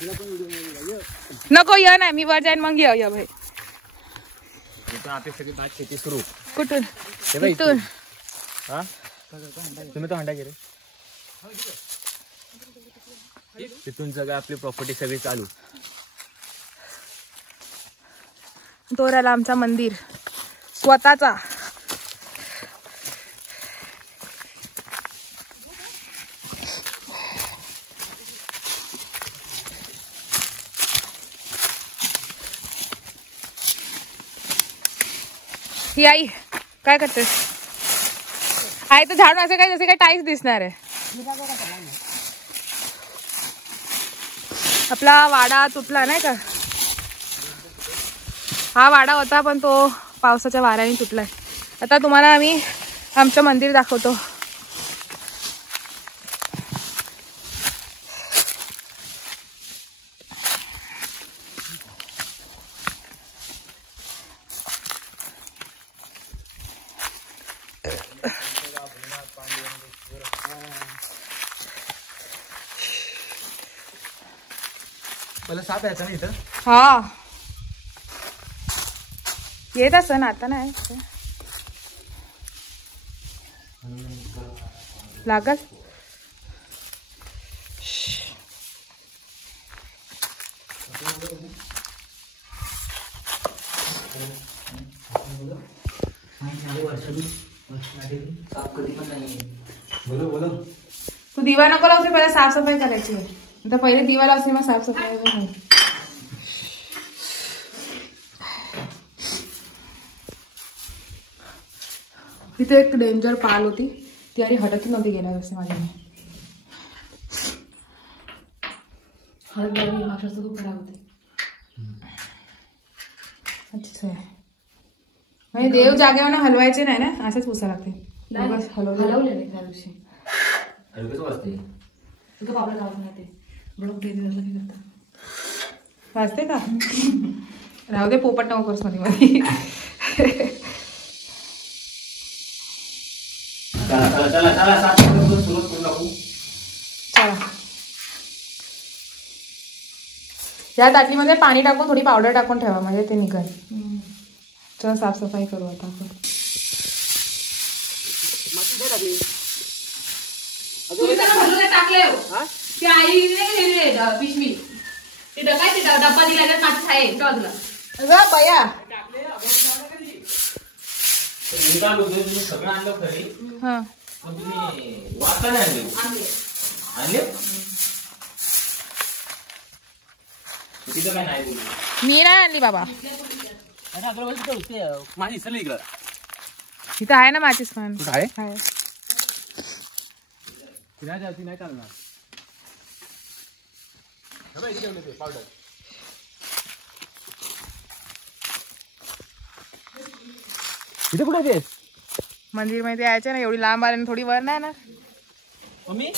नको ये नाही, मी वर जाईन मग ये भाई. आपली सगळी भात शेती सुरू. कुठून कुठून? हा तुम्ही तो हंडा घे रे. तिथून सगळं आपली प्रॉपर्टी सगळी चालू. तो राहिला आमचा मंदिर स्वतःचा. ही आई काय करते? आई तर झाडून असं काय जसे काय टाईल्स दिसणार आहे. आपला वाडा तुटला नाही का? हा वाडा होता पण तो पावसाच्या वाऱ्याने तुटलाय. आता तुम्हाला आम्ही आमचं मंदिर दाखवतो. मला साप यायचा ना इथं. हा येत असं ना, आता नाही लागल. तू दिवा नको लावते, पहिला साफसफाई करायची. आता पहिले दिवा लावते मग साफसफाई करायची. तिथे एक डेंजर पाल होती, ती आणि हटतच नव्हती गेल्या वर्षी माझ्याने. हळद मागच्या खूप खराब होते. अच्छा म्हणजे देव जागेवर हलवायचे नाही ना, असंच पुसा लागते. हलवले नाही त्या दिवशी. वाजते का? राहू दे, पोपट नको करूस मध्ये मध्ये. चला या ताटलीमध्ये पाणी टाकून थोडी पावडर टाकून ठेवा, म्हणजे ते निघेल. चला साफसफाई करू आता आपण. टाकले पिशवी डब्बा दिला बया. सगळं आणलं खरी. हा वाचता नाही आणले. तिथं काय नाही बोलू. मी नाही आणली बाबा. माझी इसरली इकडं. इथं आहे ना माचीस पान. आहे नाही चालणार. पावडर इथे कुठे ते मंदिर मध्ये यायचे ना, एवढी लांब आले थोडी वर नाही ना. मम्मी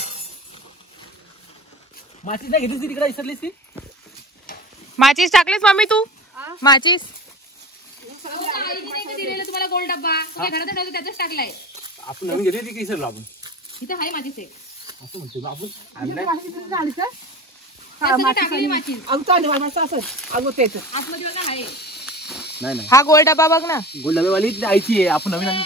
माचीस नाही घेतलीस तिकडे इसरलीस ती. माचीस टाकलीस मम्मी तू? माचीस तुम्हाला गोल्ड डब्बा घरात त्याच टाकलाय. आपण नवीन घेतली ती इसरलो आपण. इथं आहे माझी सेट असं म्हणतो आपण. नाही हा गोल्ड डब्बा बघ ना. गोल्ड डबेवाली आईची आहे. आपण नवीन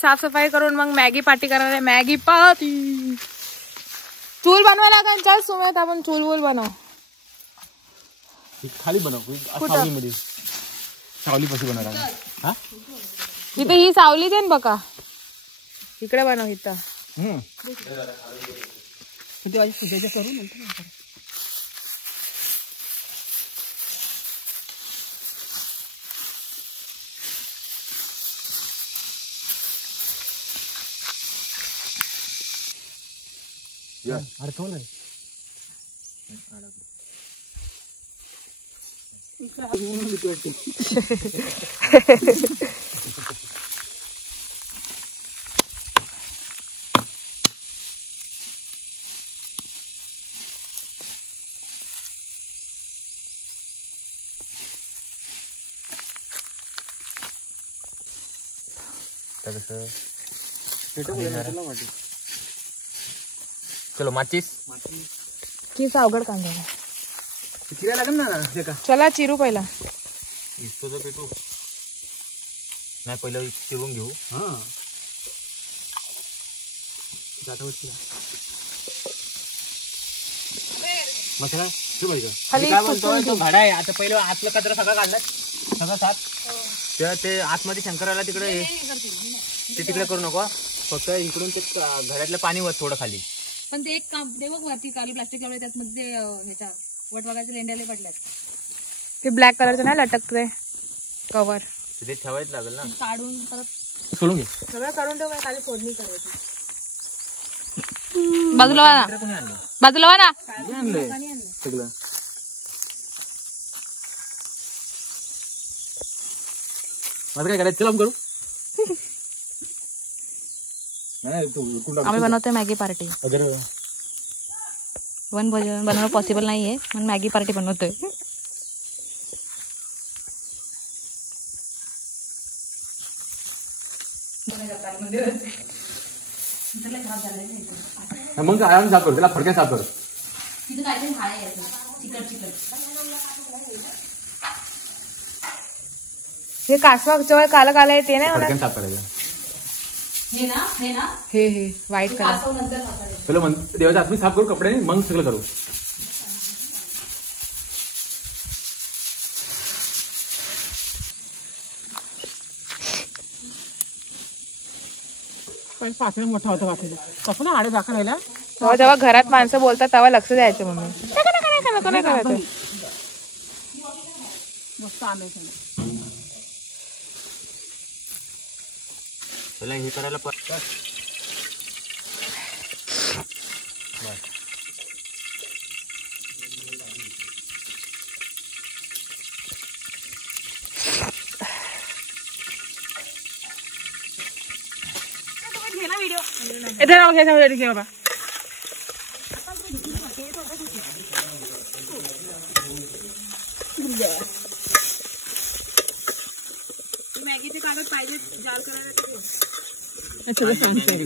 साफसफाई करून मग मॅगी पार्टी करणार आहे. Maggi party. चूल बनवा लागेल. चल सुमित आपण चूल वूल बनव. खाली बनव. सावलीमध्ये सावली कशी बनवणार. हा इथे ही सावली दे बघा. इकडे बनव. इथं करू. अरे कोण आहे. आता कसं चलो माचीस की अवघड कांदा चिरायला लागेल ना ते का चला चिरू पहिला इसतो तर पेटू नाही पहिलं चिरून घेऊ हा मसाला खाली भाडा आहे आता पहिलं आतलं कचरा सगळं काढलं सगळं सात तेव्हा ते आतमध्ये शंकराला तिकडे ते तिकडे करू नको फक्त इकडून ते घरातलं पाणी वर थोडं खाली पण ते एक काम ते बघ वरती काली प्लास्टिक एवढे त्यात मध्ये ह्याच्या वटवाघाच्या लेंड्याले पडल्यात ते ब्लॅक कलरचं नाही लटकते कवर ते ठेवायच लागेल ना काढून परत सोडून घे सगळं काढून ठेव खाली फोडणी करायची बाजूला वा ना बाजूला वा ना सगळं माझं काय करायचं चला करू आम्ही बनवतोय मॅगी पार्टी अगर वन भोजन बनवणं पॉसिबल नाहीये म्हणून मॅगी पार्टी बनवतोय मग आराम साफ करू त्याला फडक्या साफ करू हे कासवाच्या वेळ काला काला येते ना फडक्यान साफ करायचं हे व्हाईट कलर चलो मग देवाच्या आतमध्ये साफ करू कपडे मग सगळं करू मोठा होता कसं ना आडे दाखल राहिला जेव्हा घरात माणसं बोलतात तेव्हा लक्ष द्यायचं मम्मी नाही करायचं मस्त आणायचं चला हे करायला बाबा मॅगीचे कागद पाहिजे जाल करायला सगळं सांगते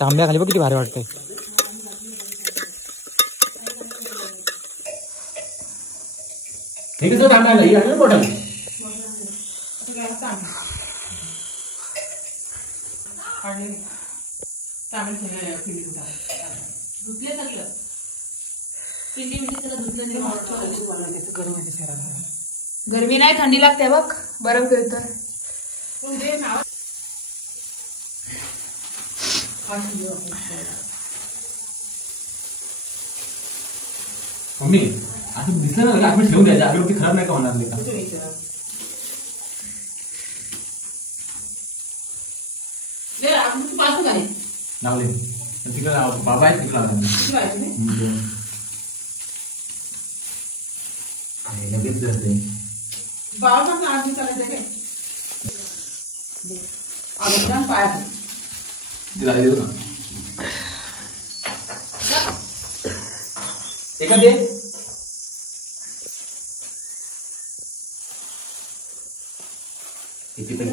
तांब्या खाली बघ किती भारी वाटतंय ठीक आहे तांब्या खाली मोठा गरमी नाही थंडी लागते बघ बरं फिरतं मम्मी असं दिसलं ना आपण ठेवून द्यायचं आपल्यावरती खराब नाही का होणार नाही का लावले तिकडे बाबा आहे तिकडे लगेच जाते एका दे किती पण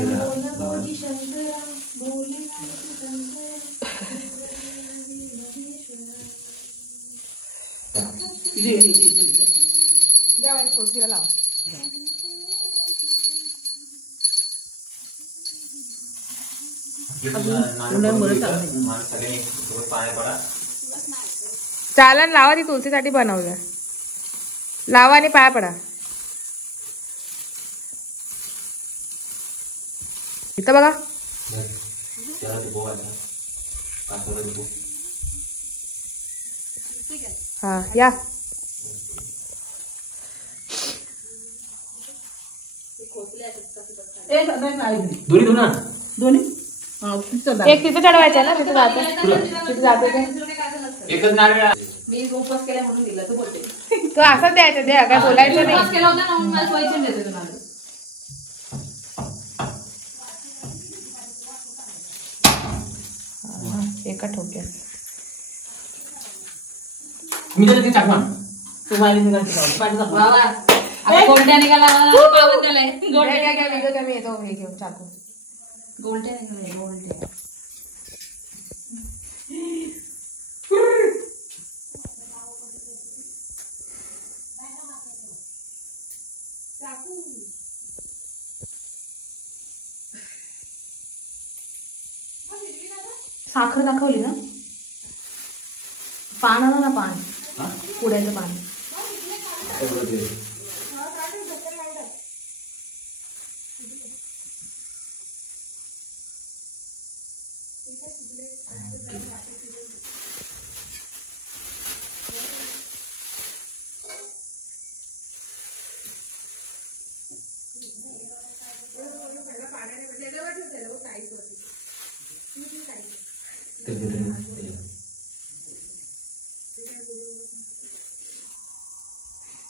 तुळशीला लावा चालन लावा ती तुळशीसाठी बनवलं लावा आणि पाया पडा इथं बघा हा या दोन्ही धुना दोन्ही एक तिथे चढवायचं ना तिथे जाते तिथे जाते एकच नारळ मी उपवास केला म्हणून दिला तू बोलते. तो असं द्यायचं द्या काय बोलायचं नाही. उपवास केला होता ना म्हणून मला सोयीचे देते तुम्हाला. एका ठोक्यात मी जर टाकवा तुम्हाला गोल्ड्या निघाला पावन त्याला गोल्ड्या मी येतो हे घेऊन चाकू. गोल्ड्या निघाला गोल्ड्या. साखर दाखवली ना. पान आणा ना पान पुड्याचं पान.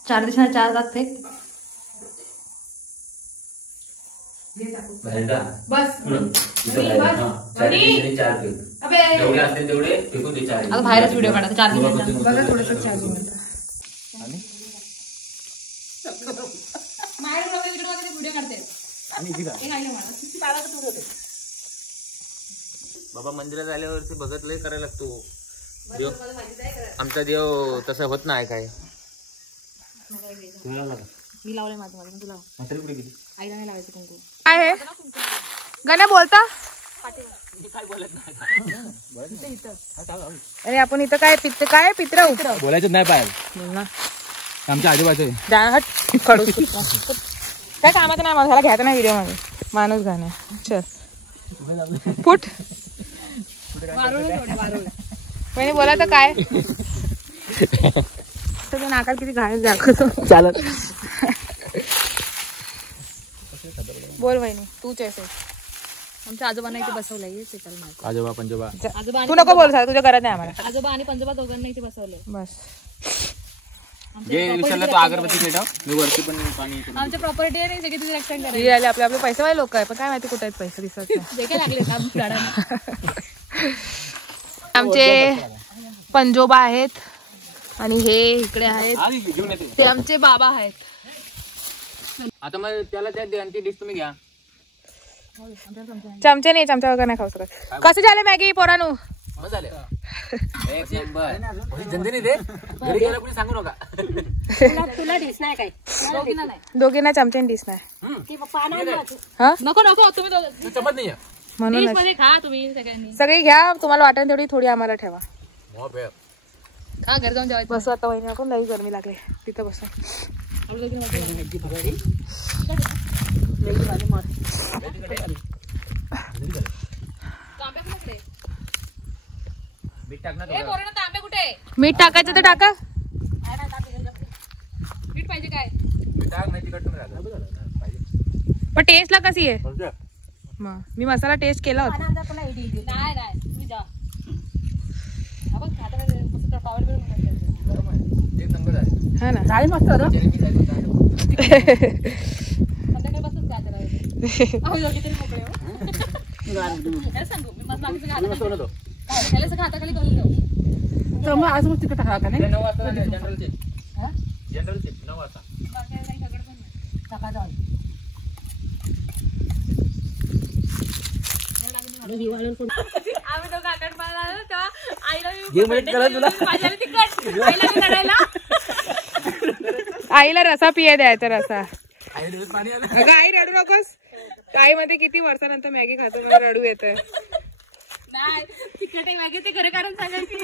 चार दिवसांना 4 दात फेक. बस आता बाहेरच व्हिडिओ काढायचा 4 दिवसांचा. बघा थोडस चार्जिंग नंतर व्हिडिओ काढते. बाबा मंदिरात आल्यावरती भगत लय करायला लागतो. देव आमचा देव तसं होत नाही काय. मी लावले माझं माझं तुला आईला नाही लावायचं कुंकू. काय आहे गण्या बोलता. अरे आपण इथं काय पित्र काय पित्र बोलायचं नाही पाहिजे. बोल ना आमच्या आजूबाजू हट खडू काय कामाचं नाही. मला घ्यायचं नाही व्हिडिओ मध्ये. माणूस गाणं चल फुट म्हणजे बोला तर काय नाकात किती घाण दाखवतो. चालत बोल वहिनी तूच आहेस. आमच्या आजोबांना इथे बसवलंय. आजोबा पंजोबा आजोबा तू नको बोल तुझ्या घरात नाही आम्हाला. आजोबा आणि पंजोबा दोघांना इथे बसवलंय. बस जे विसरला तो अगरबत्ती पेटव. मी वरती पण पाणी आमच्या प्रॉपर्टी आहे सगळी तुझी ऍक्शन हे आले आपले आपले पैसेवाले लोक आहे पण काय माहिती कुठे आहेत पैसे दिसत नाही. जे काय लागले काम झाडांना. आमचे पंजोबा आहेत आणि हे इकडे आहेत घेऊन येते. ते आमचे बाबा आहेत. आता मग त्याला त्या ती डिश तुम्ही घ्या. चमचे नाही चमचा वगैरे नाही खाऊ शकत. कसं झालं मॅगी पोरानू. एक नंबर धंदे नाही ते घरी गेला कोणी सांगू नका. तुला डिश नाही काय दोघींना चमचे डिश नाही. नको नको तुम्ही चमत नाही म्हणून मध्ये खा तुम्ही सगळ्यांनी. सगळी घ्या तुम्हाला वाटेल तेवढी थोडी आम्हाला ठेवा. हा घर जाऊन जेवायचं. बसू आता वहिनी नको लई गरमी लागली तिथं बसू. तांबे कुठे मीठ टाकायचं तर टाका. मीठ पाहिजे काय पण टेस्टला कशी आहे मग. मी मसाला टेस्ट केला होता. नाही नाही तुम्ही जा. एक नंबर आहे. हा ना झाले मस्त होतं. संध्याकाळी बसच काय सांगू मी मस्त हाताखाली करून देऊ. तर मग आज मग तिकडे टाका का नाही. 9 वाजता जनरल चिप 9 वाजता. आम्ही दोघं आकाड पाहायला आलो तेव्हा आईला आईला रसा पिया द्यायचा रसा. अगं आई रडू नकोस. आई मध्ये किती वर्षानंतर मॅगी खातो मला रडू येत. नाही तिकडे मॅगी ते घरी काढून सांगायची.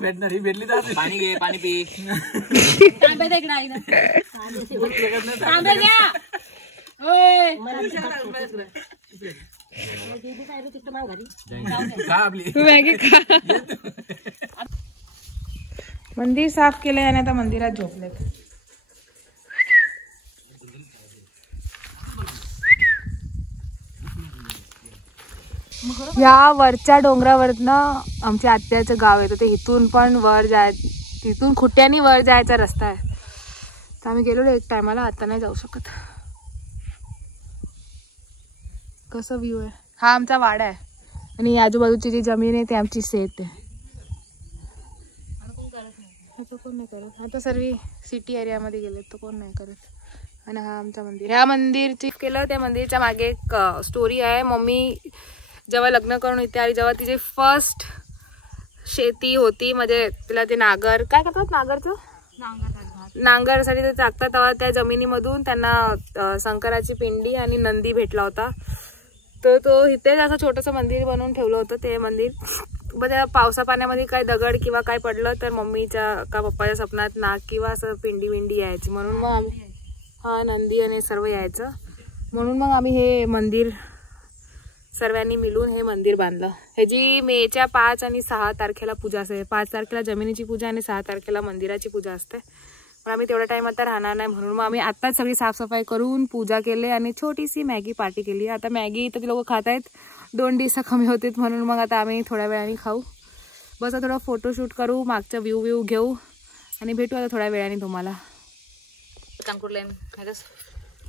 भेटणार ही भेटली तर पाणी घे पाणी पी. तांबे दे आई तांबे द्या. मॅगी खा. मंदिर साफ केलंय आणि आता मंदिरात झोपलेत. ह्या वरच्या डोंगरावरनं आमच्या आत्याचं गाव आहे, तर ते इथून पण वर तिथून खुट्यानी वर जायचा रस्ता आहे. तर आम्ही गेलो एक टायमाला, आता नाही जाऊ शकत. कसं व्ह्यू आहे. हा आमचा वाडा आहे आणि आजूबाजूची जी जमीन आहे ती आमची शेत आहे. आता कोण नाही करत, आता सर्व सिटी एरियामध्ये गेले तर कोण नाही करत. आणि हा आमचा मंदिर, ह्या मंदिरची केलं. त्या मंदिरच्या मागे एक स्टोरी आहे. मम्मी जेव्हा लग्न करून इथे आली, जेव्हा तिची फर्स्ट शेती होती, म्हणजे तिला ते नांगर काय करतात, नांगरसाठी ते टाकतात, तेव्हा त्या जमिनीमधून त्यांना शंकराची पिंडी आणि नंदी भेटला होता. तर तो इथेच असं छोटंसं मंदिर बनवून ठेवलं होतं. ते मंदिर मग त्या पावसा पाण्यामध्ये काय दगड किंवा काय पडलं तर मम्मीच्या का पप्पाच्या स्वप्नात नाग किंवा असं पिंडी यायची, म्हणून मग हा नंदी आणि सर्व यायचं, म्हणून मग आम्ही हे मंदिर सर्वांनी मिळून हे मंदिर बांधलं. ह्याची मेच्या 5 आणि 6 तारखेला पूजा असते. 5 तारखेला जमिनीची पूजा आणि 6 तारखेला मंदिराची पूजा असते. पण आम्ही तेवढा टाइम आता राहणार नाही, म्हणून मग आम्ही आत्ताच सगळी साफसफाई करून पूजा केली आणि छोटीशी मॅगी पार्टी केली. आता मॅगी तर ती लोक खात आहेत, 2 दिवस कमी होतील, म्हणून मग आता आम्ही थोड्या वेळाने खाऊ. बस आता थोडा फोटोशूट करू, मागचा व्ह्यू घेऊ आणि भेटू आता थोड्या वेळाने तुम्हाला.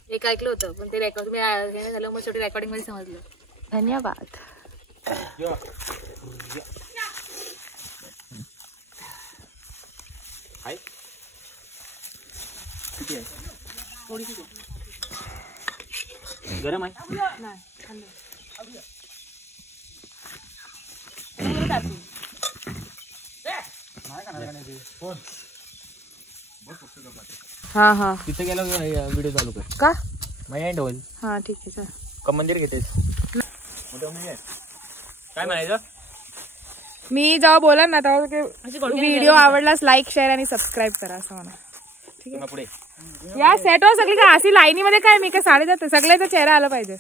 एक ऐकलं होतं पण ते रेकॉर्ड हे झालं, मग शेवटी रेकॉर्डिंग मध्ये समजलं. धन्यवाद. गरम आहे हा हा तिथे गेला व्हिडिओ चालू कर का मग एंड होईल. हा ठीक आहे चल. का मंदिर घेतेस काय म्हणायचं. मी जेव्हा बोला ना तेव्हा व्हिडिओ आवडलास लाईक शेअर आणि सबस्क्राईब करा असं म्हणा. ठीक आहे पुढे या सेटवर सगळी का अशी लाईनीमध्ये काय मी काय साडे जाते, सगळ्याचा चेहरा आला पाहिजे,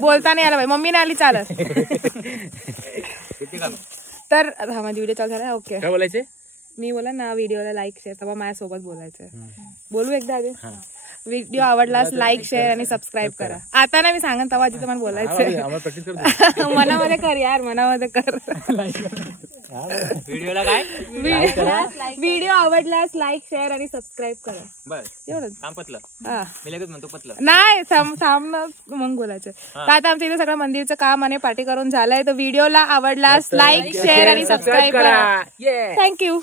बोलता नाही आला पाहिजे. मम्मी नाही आली चालत तर हा माझी व्हिडिओ चालू झाला. ओके काय बोलायचे. मी बोला ना व्हिडिओला लाईक शेअर तेव्हा माझ्यासोबत बोलायचं. बोलू एकदा अजून. व्हिडिओ आवडलास लाईक शेअर आणि सबस्क्राईब करा. आता ना मी सांगन तेव्हा जिथे मला बोलायचं. मनामध्ये कर यार, मनामध्ये कर. व्हिडिओला काय व्हिडिओ आवडलास लाईक शेअर आणि सबस्क्राईब करा. बस एवढंच. काम पतलं. हा मी लगेच म्हणतो पतलं नाही, थांबणं मग बोलायचं. तर आता आमच्या इथे सगळं मंदिरचं काम आणि पार्टी करून झालंय. तर व्हिडिओला आवडलास लाईक शेअर आणि सबस्क्राईब करा. थँक्यू.